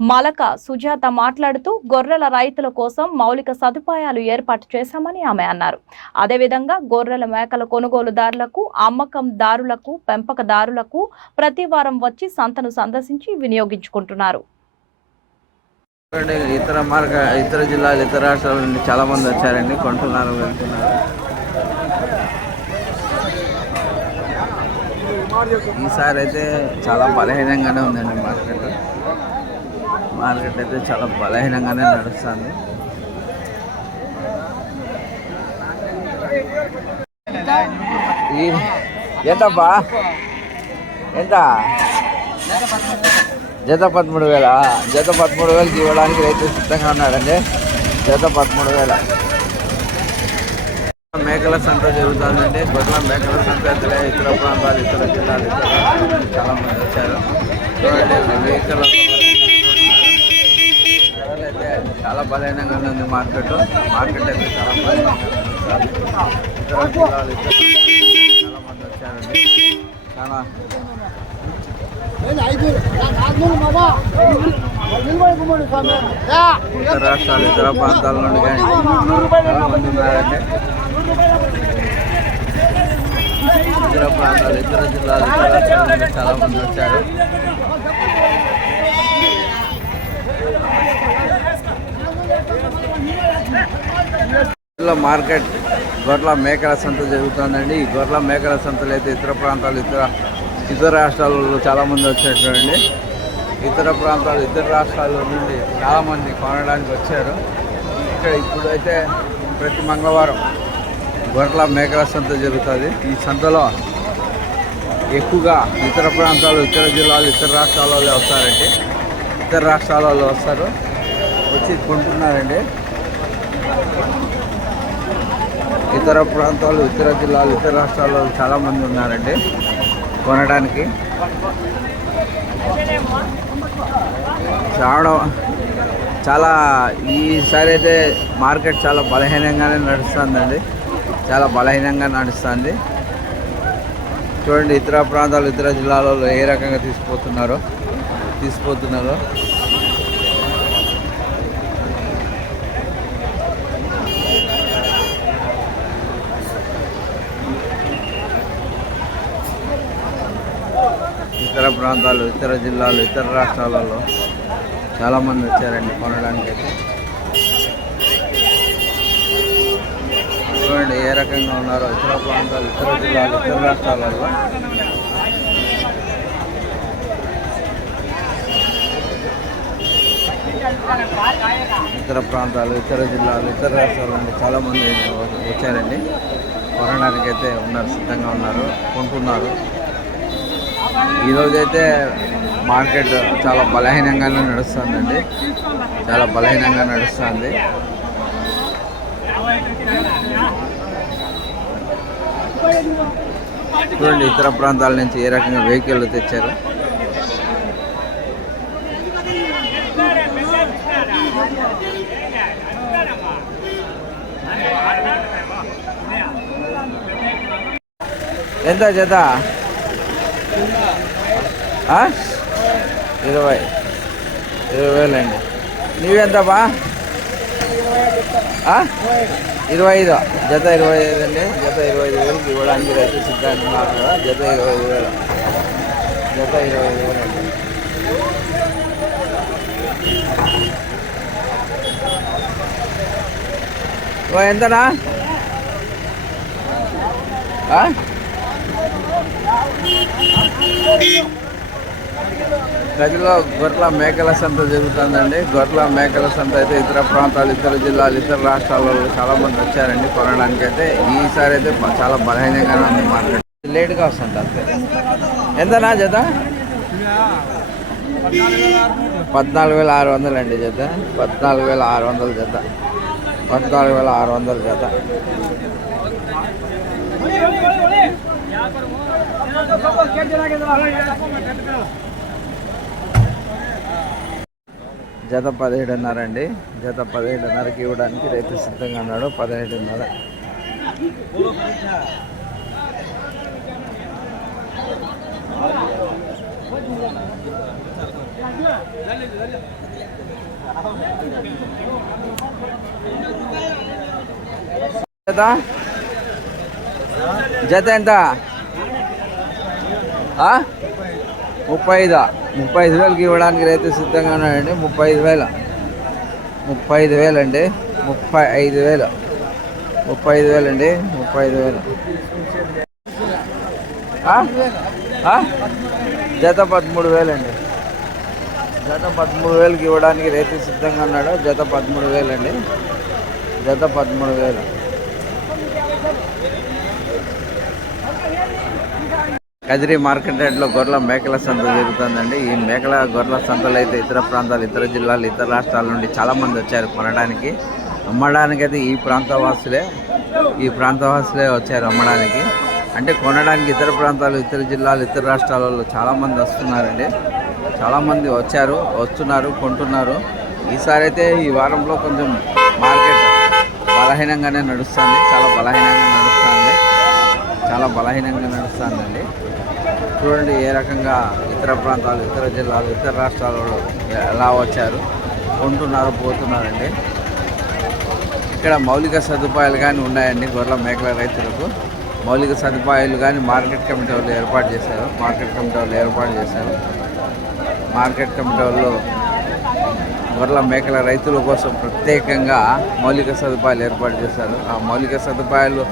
Malaka Sujatha మాట్లాడుతూ గొర్రెల రైతుల కోసం మౌలిక సదుపాయాలు ఏర్పాటు చేశామని ఆమె అన్నారు. అదేవిధంగా గొర్రెల మేకల కొనుగోలుదారులకు అమ్మకందారులకు పెంపకదారులకు ప్రతి వారం వచ్చి సంతను సందర్శించి వినియోగించుకుంటున్నారు. ఇతర మార్గ ఇతర జిల్లాలు ఇతర రాష్ట్రాల నుండి చాలా మంది వచ్చారండి. కొంటున్నారు వెళ్తున్నారు. ఈసారి అయితే చాలా బలహీనంగానే ఉందండి మార్కెట్. మార్కెట్ అయితే చాలా బలహీనంగానే నడుస్తుంది. ఈ ఎంతబ్బా? ఎంత? జత పదమూడు వేల? జత పదమూడు వేలకి ఇవ్వడానికి రైతు సిద్ధంగా ఉన్నాడండి. జత పదమూడు వేల. మేకల సంత జరుగుతుందండి. గొర్రెల మేకల సంత ఇతర ప్రాంతాలు ఇతర జిల్లాలు ఇతర చాలామంది చాలా మంది వచ్చారు. చూడండి మేకల చాలా బలహీనంగా ఉంది మార్కెట్. మార్కెట్ అయితే చాలా బలహీనంగా ఇతర జిల్లాలు చాలా మంది వచ్చారండి చాలా ఇతర రాష్ట్రాలు ఇతర ప్రాంతాల నుండి కానీ చాలా మంది ఉన్నారండి. ఇతర ప్రాంతాలు ఇతర జిల్లాలు ఇతర చాలా మంది వచ్చారు. గొర్రెల మార్కెట్ గొర్రెల మేకల సంత జరుగుతుందండి. ఈ గొర్రెల మేకల సంతలు అయితే ఇతర ప్రాంతాలు ఇతర ఇతర రాష్ట్రాలలో చాలా మంది వచ్చేటండి ఇతర ప్రాంతాలు ఇతర రాష్ట్రాల నుండి చాలా మంది కొనడానికి వచ్చారు. ఇక్కడ ఇప్పుడైతే ప్రతి మంగళవారం గొర్రెల మేకల సంత జరుగుతుంది. ఈ సంతలో ఎక్కువగా ఇతర ప్రాంతాలు ఇతర జిల్లాలు ఇతర రాష్ట్రాలలో వస్తారండి. ఇతర రాష్ట్రాల వాళ్ళు వస్తారు. వచ్చి కొంటున్నారండి. ఇతర ప్రాంతాలు ఇతర జిల్లాలు ఇతర రాష్ట్రాల్లో చాలామంది ఉన్నారండి కొనడానికి. చాలా చాలా ఈసారి అయితే మార్కెట్ చాలా బలహీనంగానే నడుస్తుందండి. చాలా బలహీనంగా నడుస్తుంది. చూడండి ఇతర ప్రాంతాలు ఇతర జిల్లాలలో ఏ రకంగా తీసుకుపోతున్నారో తీసుకుపోతున్నారో ఇతర ప్రాంతాలు ఇతర జిల్లాలు ఇతర రాష్ట్రాలలో చాలామంది వచ్చారండి కొనడానికి అయితే చూడండి ఏ రకంగా ఉన్నారో ఇతర ప్రాంతాలు ఇతర జిల్లాలు ఇతర రాష్ట్రాలలో. ఇతర ప్రాంతాలు ఇతర జిల్లాలు ఇతర రాష్ట్రాల నుండి చాలామంది వచ్చారండి. కొనడానికి అయితే ఉన్నారు సిద్ధంగా ఉన్నారు కొంటున్నారు ఈరోజైతే మార్కెట్ చాలా బలహీనంగానే నడుస్తుందండి. చాలా బలహీనంగా నడుస్తుంది. చూడండి ఇతర ప్రాంతాల నుంచి ఏ రకంగా వెహికల్ తెచ్చారు. ఎంత చేత ఇరవై ఇరవై వేలండి నీవెంత బా ఆ? ఇరవై ఐదు జత ఇరవై ఐదు అండి జత ఇరవై ఐదు వేలకి ఇవ్వడానికి రైతు సిద్ధాంతం ఉన్నారు కదా జత ఇరవై ఐదు వేలు జత ఇరవై ఐదు వేలు అండి ఓ ఎంతనా ఆ? గదిలో గొర్రెల మేకల సంత జరుగుతుందండి. గొర్రెల మేకల సంత అయితే ఇతర ప్రాంతాలు ఇతర జిల్లాలు ఇతర రాష్ట్రాలలో చాలా మంది వచ్చారండి కొనడానికి అయితే ఈసారి అయితే చాలా బలహీనంగానే ఉంది మార్కెట్. లేట్గా వస్తుంది అంతే. ఎంతనా జత? పద్నాలుగు వేల ఆరు వందలు అండి జత. పద్నాలుగు వేల ఆరు వందల జత. పద్నాలుగు వేల ఆరు వందల జత. జత పదిహేడున్నర అండి జత పదిహేడున్నరకి ఇవ్వడానికి రైతు సిద్ధంగా ఉన్నాడు. పదిహేడున్నర. జత? జత ఎంత? ఆ? ముప్పై ఐదా ముప్పై ఐదు వేలకి ఇవ్వడానికి రైతు సిద్ధంగా ఉన్నాడండి. ముప్పై ఐదు వేల ముప్పై ఐదు వేలండి ముప్పై ఐదు వేలు ముప్పై ఐదు వేలండి ముప్పై ఐదు వేలు జత పదమూడు వేలండి జత పదమూడు వేలకి ఇవ్వడానికి రైతు సిద్ధంగా ఉన్నాడు. జత పదమూడు వేలండి జత పదమూడు వేలు. కదిరి మార్కెట్ యార్డ్లో గొర్రెల మేకల సంత జరుగుతుందండి. ఈ మేకల గొర్రెల సంతలు అయితే ఇతర ప్రాంతాలు ఇతర జిల్లాలు ఇతర రాష్ట్రాల నుండి చాలామంది వచ్చారు కొనడానికి. అమ్మడానికి అయితే ఈ ప్రాంతవాసులే ఈ ప్రాంతవాసులే వచ్చారు అమ్మడానికి. అంటే కొనడానికి ఇతర ప్రాంతాలు ఇతర జిల్లాలు ఇతర రాష్ట్రాలలో చాలామంది వస్తున్నారండి. చాలామంది వచ్చారు వస్తున్నారు కొంటున్నారు. ఈసారి అయితే ఈ వారంలో కొంచెం మార్కెట్ బలహీనంగానే నడుస్తుంది. చాలా బలహీనంగా నడుస్తుంది. చాలా బలహీనంగా నడుస్తుందండి. చూడండి ఏ రకంగా ఇతర ప్రాంతాలు ఇతర జిల్లాలు ఇతర రాష్ట్రాలలో ఎలా వచ్చారు ఉంటున్నారు పోతున్నారండి. ఇక్కడ మౌలిక సదుపాయాలు కానీ ఉన్నాయండి గొర్రెల మేకల రైతులకు. మౌలిక సదుపాయాలు కానీ మార్కెట్ కమిటీ వాళ్ళు ఏర్పాటు చేశారు. మార్కెట్ కమిటీ వాళ్ళు ఏర్పాటు చేశారు. మార్కెట్ కమిటీ వాళ్ళు గొర్రెల మేకల రైతుల కోసం ప్రత్యేకంగా మౌలిక సదుపాయాలు ఏర్పాటు చేశారు. ఆ మౌలిక సదుపాయాలు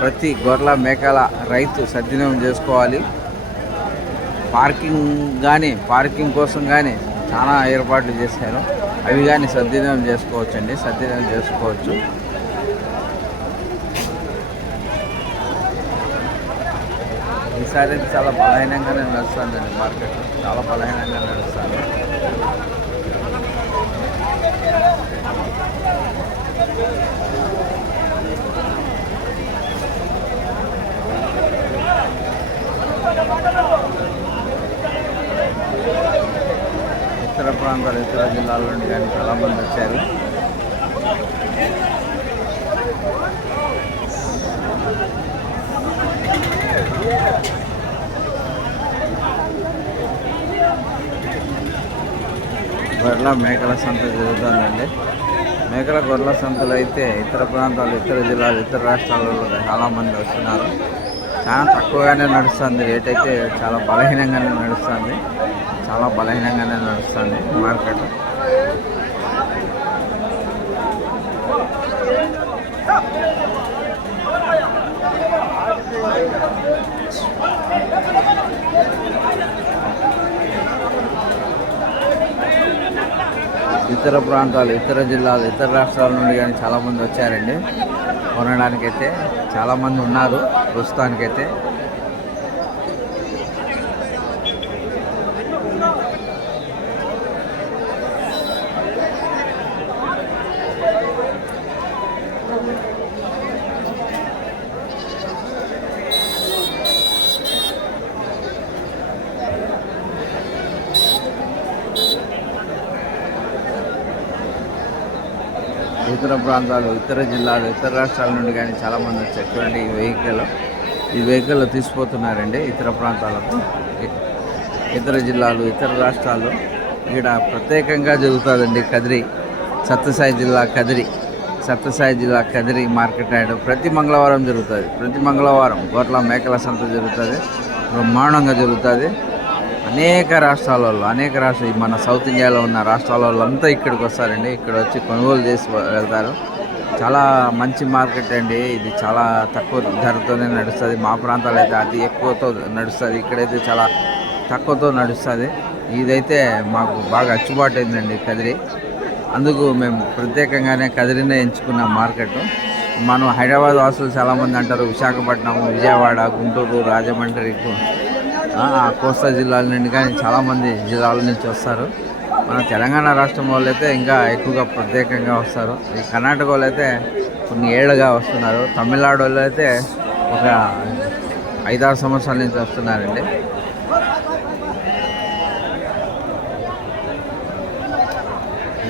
ప్రతి గొర్రెల మేకల రైతు సద్వినియోగం చేసుకోవాలి. పార్కింగ్ కానీ పార్కింగ్ కోసం కానీ చాలా ఏర్పాట్లు చేశారు. అవి కానీ సద్వినియోగం చేసుకోవచ్చు అండి సద్వినియోగం చేసుకోవచ్చు. ఈసారి అయితే చాలా బలహీనంగానే నడుస్తుందండి మార్కెట్. చాలా బలహీనంగా నడుస్తుంది ఇతర ప్రాంతాలు జిల్లాల నుండి కానీ చాలామంది వచ్చారు. గొర్రెల మేకల సంత జరుగుతుందండి. మేకల గొర్రెల సంతలు అయితే ఇతర ప్రాంతాలు ఇతర జిల్లాలు ఇతర రాష్ట్రాలలో చాలామంది వస్తున్నారు. చాలా తక్కువగానే నడుస్తుంది. రేట్ అయితే చాలా బలహీనంగానే నడుస్తుంది. చాలా బలహీనంగానే నడుస్తుంది మార్కెట్. ఇతర ప్రాంతాలు ఇతర జిల్లాలు ఇతర రాష్ట్రాల నుండి కానీ చాలామంది వచ్చారండి. కొనడానికైతే చాలామంది ఉన్నారు ప్రస్తుతానికైతే ఇతర ప్రాంతాలు ఇతర జిల్లాలు ఇతర రాష్ట్రాల నుండి కానీ చాలామంది వచ్చారు. చూడండి ఈ వెహికల్ ఈ వెహికల్ తీసుకుపోతున్నారండి ఇతర ప్రాంతాలకు. ఇతర జిల్లాలు ఇతర రాష్ట్రాలు. ఇక్కడ ప్రత్యేకంగా జరుగుతుందండి కదిరి. సత్యసాయి జిల్లా కదిరి. సత్యసాయి జిల్లా కదిరి మార్కెట్ యార్డ్. ప్రతి మంగళవారం జరుగుతుంది. ప్రతి మంగళవారం గోట్ల మేకల సంత జరుగుతుంది. బ్రహ్మాండంగా జరుగుతుంది. అనేక రాష్ట్రాల వాళ్ళు అనేక రాష్ట్ర మన సౌత్ ఇండియాలో ఉన్న రాష్ట్రాల వాళ్ళంతా ఇక్కడికి వస్తారండి. ఇక్కడ వచ్చి కొనుగోలు చేసి వెళ్తారు. చాలా మంచి మార్కెట్ అండి. ఇది చాలా తక్కువ ధరతోనే నడుస్తుంది. మా ప్రాంతాలు అయితే అతి ఎక్కువతో నడుస్తుంది. ఇక్కడైతే చాలా తక్కువతో నడుస్తుంది. ఇదైతే మాకు బాగా అచ్చుబాటు అయిందండి కదిరి. అందుకు మేము ప్రత్యేకంగానే కదిరినే ఎంచుకున్న మార్కెట్. మనం హైదరాబాద్ వాసులు చాలామంది అంటారు విశాఖపట్నం విజయవాడ గుంటూరు రాజమండ్రి కోస్తా జిల్లాల నుండి కానీ చాలామంది జిల్లాల నుంచి వస్తారు. మన తెలంగాణ రాష్ట్రం వాళ్ళు అయితే ఇంకా ఎక్కువగా ప్రత్యేకంగా వస్తారు. ఈ కర్ణాటక వాళ్ళు అయితే కొన్ని ఏళ్ళుగా వస్తున్నారు. తమిళనాడు వాళ్ళు అయితే ఒక ఐదారు సంవత్సరాల నుంచి వస్తున్నారండి.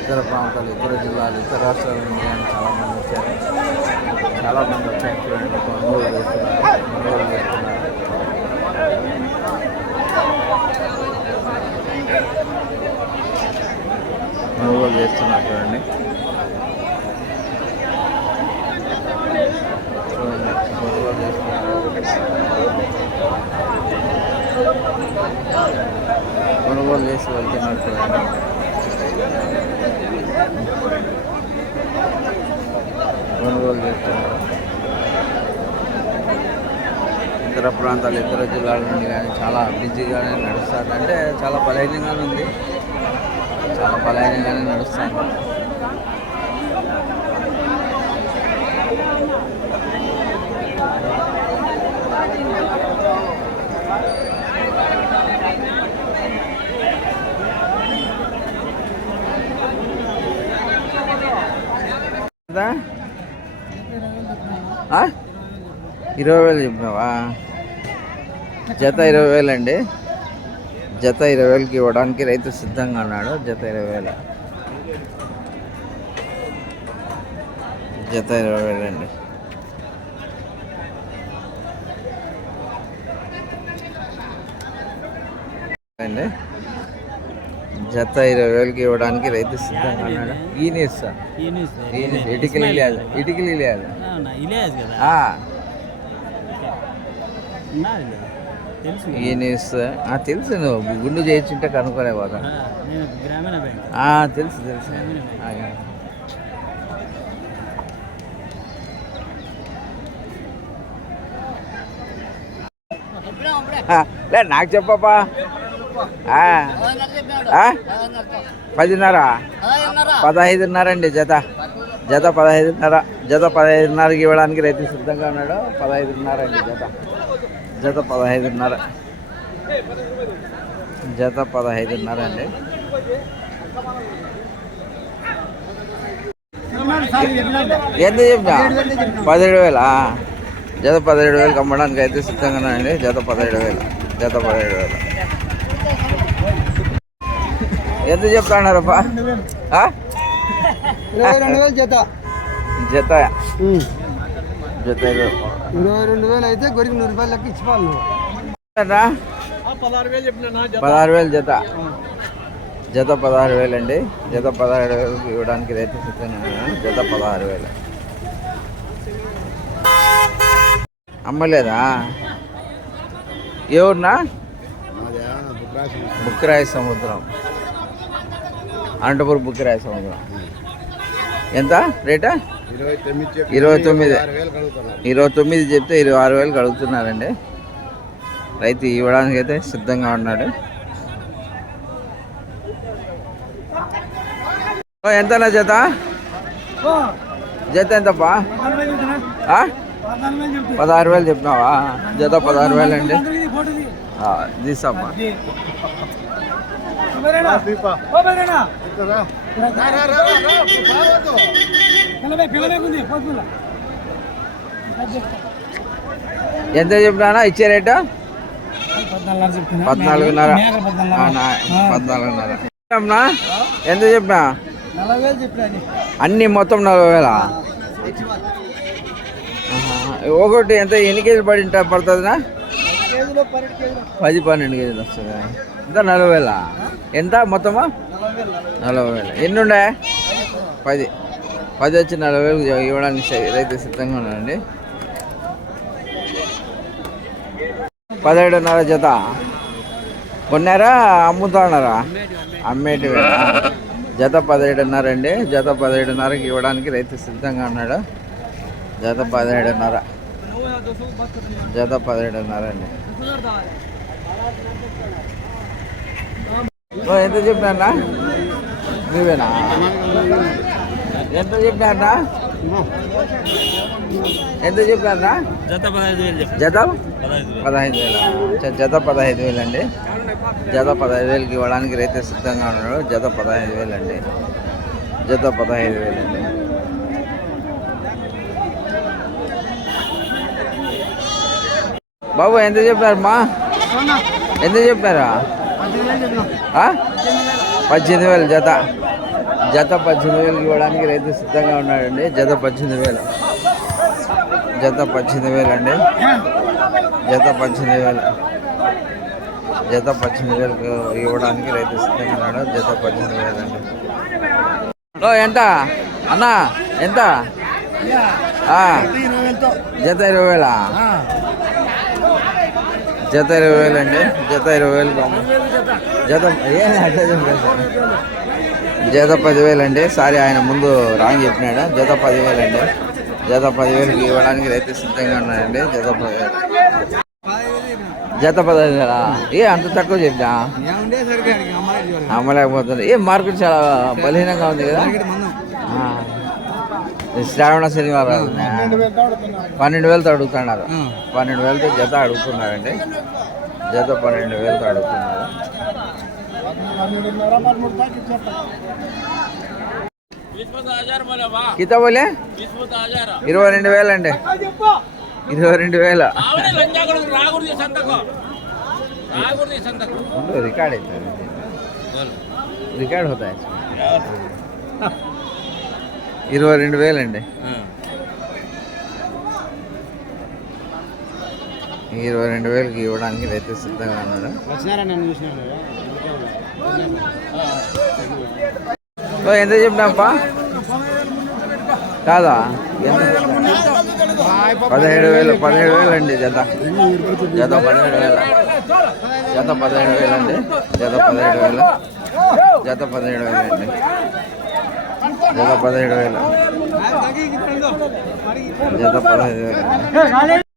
ఇతర ప్రాంతాలు ఇతర జిల్లాలు ఇతర రాష్ట్రాల నుండి కానీ చాలామంది వచ్చారు. చాలామంది వచ్చారు. చూడండి కొనుగోలు చేస్తున్నారు కొనుగోలు చేస్తున్నారు. కొనుగోలు చేస్తున్నారు చూడండి చూడండి కొనుగోలు చేస్తున్నారు కొనుగోలు చేసి వెళ్తున్నారు చూడండి కొనుగోలు చేస్తున్నారు ఇతర ప్రాంతాలు ఇతర జిల్లాల నుండి కానీ చాలా బిజీగానే నడుస్తారు. అంటే చాలా బలహీనంగానే ఉంది. చాలా బలహీనంగానే నడుస్తాను ఎంత? ఇరవై వేలు చెప్పినావా? జత ఇరవై వేలు అండి జత ఇరవై వేలకి ఇవ్వడానికి రైతు సిద్ధంగా ఉన్నాడు. జత ఇరవై వేలు. జత ఇరవై వేలు అండి. అండి జత ఇరవై వేలకి ఇవ్వడానికి రైతు సిద్ధంగా ఉన్నాడు. ఈ న్యూస్ సార్. ఈ న్యూస్ ఈ న్యూస్. ఇటుకలు ఇటుకలు లేదు కదా కదా. తెలుసు కదా. నువ్వు. గుండు చేయించుంటే కనుక్కోలే ఆ, తెలుసు తెలుసు. లే నాకు ఆ? పదిన్నర? పదహైదున్నర అండి జత. జత పదహైదున్నర. జత పదహైదున్నరకి ఇవ్వడానికి రైతు సిద్ధంగా ఉన్నాడు. పదహైదున్నర అండి జత. జత పదహైదున్నర. జత పదహైదున్నర అండి. ఎంత చెప్పినా? పదిహేడు వేల జత పదిహేడు వేలకు అమ్మడానికి అయితే సిద్ధంగా ఉన్నాయండి జత పదిహేడు వేలు జత పదిహేడు వేలు ఎంత చెప్తాడారప్పా వేలు జత. జత ఇరవై ఇరవై రెండు వేలు అయితే గొరికి నూరు రూపాయలు లెక్క ఇచ్చిపోవాలి నువ్వు? పదహారు వేలు వేలు జత జత. పదహారు వేలు అండి జత పదహారు వేలకు ఇవ్వడానికి రైతు సిద్ధంగా. జత పదహారు వేలు. అమ్మలేదా? ఎవరినా బుక్రాయ సముద్రం. అనంతపురం బుక్రాయ సముద్రం. ఎంత? రేటా? ఇరవై తొమ్మిది ఇరవై తొమ్మిది. చెప్తే ఇరవై ఆరు వేలు అడుగుతున్నారండి రైతు ఇవ్వడానికి అయితే సిద్ధంగా ఉన్నాడు. ఓ, ఎంతనా జత? జత ఎంతప్పా? పదహారు వేలు చెప్పినావా జత పదహారు వేలు అండి ఆ, తీసమ్మా ఎంత చెప్పినా ఇచ్చే రేటు? పద్నాలుగున్నర. పద్నాలుగున్నర. ఎంత చెప్పినా? అన్ని మొత్తం నలభై వేల? ఒకటి ఎంత? ఎన్ని కేజీలు పడి పడుతుందినా పది పన్నెండు కేజీలు వస్తుంది? ఎంత? నలభై వేల? ఎంత మొత్తమా? నలభై వేల. ఎన్ని ఉండే? పది. పది వచ్చి నలభై వేలు ఇవ్వడానికి రైతు సిద్ధంగా ఉండండి పదిహేడున్నర జత. కొన్నారా? అమ్ముతా ఉన్నారా? అమ్మేటి జత పదిహేడున్నర అండి. జత పదిహేడున్నరకి ఇవ్వడానికి రైతు సిద్ధంగా ఉన్నాడు. జత పదిహేడున్నర. జత పదిహేడున్నర అండి. ఎంత చెప్పినా నువ్వేనా? ఎంత చెప్పినా ఎంత చెప్పినా జత పదహైదు వేలు చెప్పి. జత? పదహైదు వేలు. జత పదహైదు వేలు? అండి జత పదహైదు వేలకి ఇవ్వడానికి రైతు సిద్ధంగా ఉన్నాడు. జత పదహైదు వేలు అండి జత పదహైదు వేలు అండి బాబు ఎంత చెప్పారమ్మా? ఎంత చెప్పారా? పద్దెనిమిది వేలు జత. జత పద్దెనిమిది వేలకు ఇవ్వడానికి రైతు సిద్ధంగా ఉన్నాడండి. జత పద్దెనిమిది వేలు. జత పద్దెనిమిది వేలు అండి. జత పద్దెనిమిది వేలు. జత పద్దెనిమిది వేలకు ఇవ్వడానికి రైతు సిద్ధంగా ఉన్నాడు. జత పద్దెనిమిది వేలు అండి. హలో ఎంత? అన్నా ఎంత? జత ఇరవై వేలా? జత ఇరవై వేలు అండి. జత ఇరవై వేలు జత ఏం అట్లా జత పదివేలు అండి సారీ ఆయన ముందు రాంగ్ చెప్పినాడు. జత పదివేలు అండి జత పదివేలకి ఇవ్వడానికి రైతు సిద్ధంగా ఉన్నాడండి జత పదివేలు జత పదహైదు వేలా ఏ అంత తక్కువ చెప్పినా. అమ్మలేకపోతుంది ఏ మార్కెట్ చాలా బలహీనంగా ఉంది కదా. శ్రావణ శనివారం పన్నెండు వేలతో అడుగుతున్నారు. పన్నెండు వేలతో జత అడుగుతున్నారండి. జత పన్నెండు వేలతో అడుగుతున్నారు. కిత పోలే ఇరవై రెండు వేలండి. ఇరవై రెండు వేల. రికార్డ్ అవుతుంది. రికార్డ్ అవుతాయి. ఇరవై రెండు వేలండి. ఇరవై రెండు వేలకి ఇవ్వడానికి రైతు సిద్ధంగా ఉన్నాడు ఓ, ఎంత చెప్పినాపా? కాదా? పదిహేడు వేలు పదిహేడు వేలు అండి జత. జత పదిహేడు వేల. జత పదిహేడు వేలు అండి. జత పదిహేడు వేలు. జత పదిహేడు వేలు అండి. జత పదిహేడు వేలు. జత పదిహేడు వేలు.